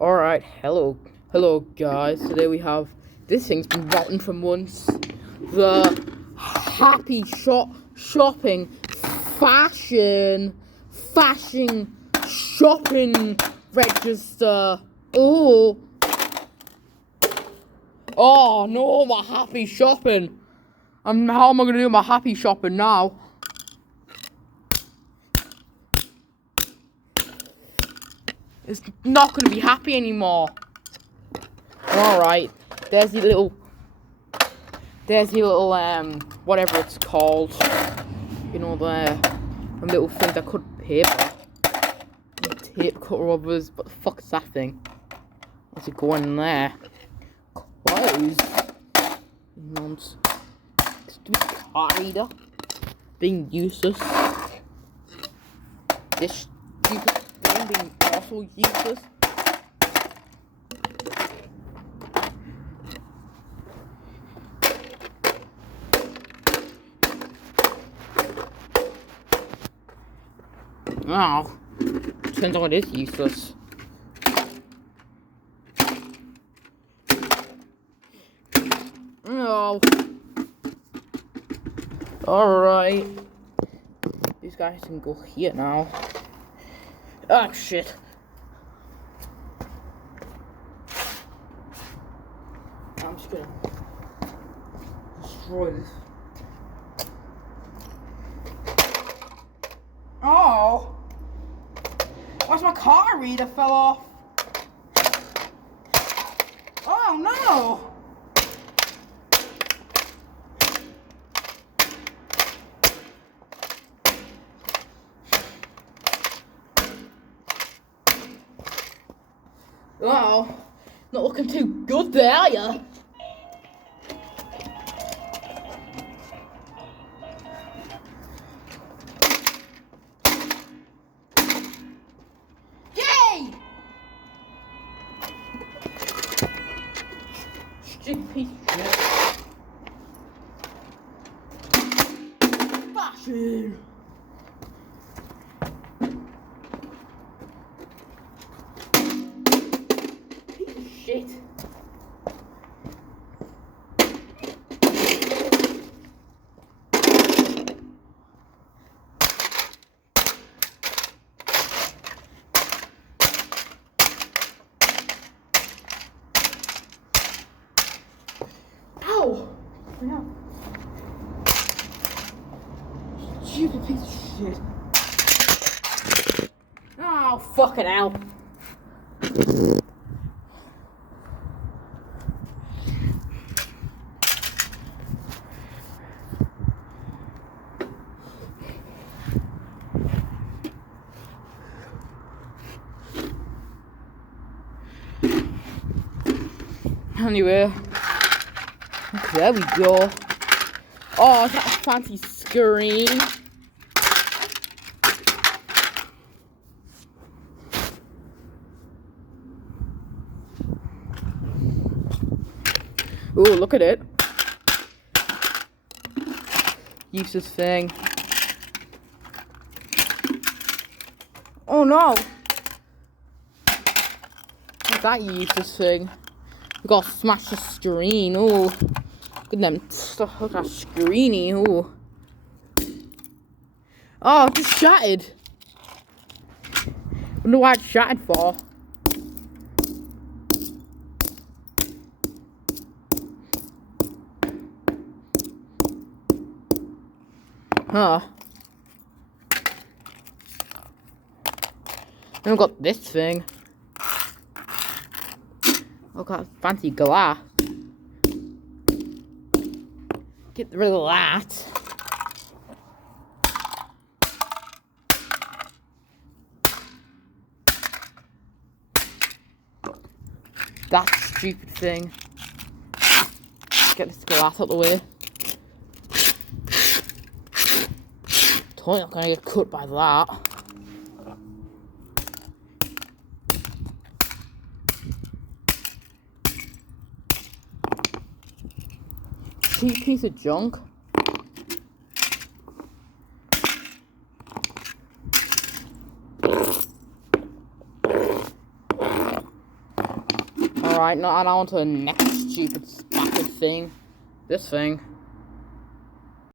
Alright, hello guys. Today we have this thing's been rotten for months. The Happy Shopping Fashion Shopping Register. Oh no, my Happy Shopping. How am I gonna do my Happy Shopping now? It's not gonna be happy anymore. Alright, there's the little whatever it's called. You know, the little thing that cut paper. Tape cut rubbers. What the fuck is that thing? What's it going in there? Clothes. Nonsense. Stupid car reader. Being useless. This stupid thing being also useless. Oh, turns out it is useless. Oh. Alright. These guys can go here now. Oh shit. I'm just gonna destroy this. Oh! Why's my car reader fell off? Oh no! Oh, not looking too good there, are ya? Stupid piece of shit. Fashion. Piece of shit. Ow! Yeah. Stupid piece of shit. Oh, fucking hell. Anyway, there we go. Oh, it's got a fancy screen. Ooh, look at it. Useless thing. Oh no! What's that useless thing? We gotta smash the screen. Ooh. Look at them stuff. Look at that screeny. Ooh. Oh, it just shattered. Wonder why it's shattered for. Huh. Then we've got this thing. Look at that fancy glass. Get rid of that. That stupid thing. Get this glass out the way. Totally not gonna get cut by that. Cheap piece of junk. Alright, now on to the next stupid thing. This thing.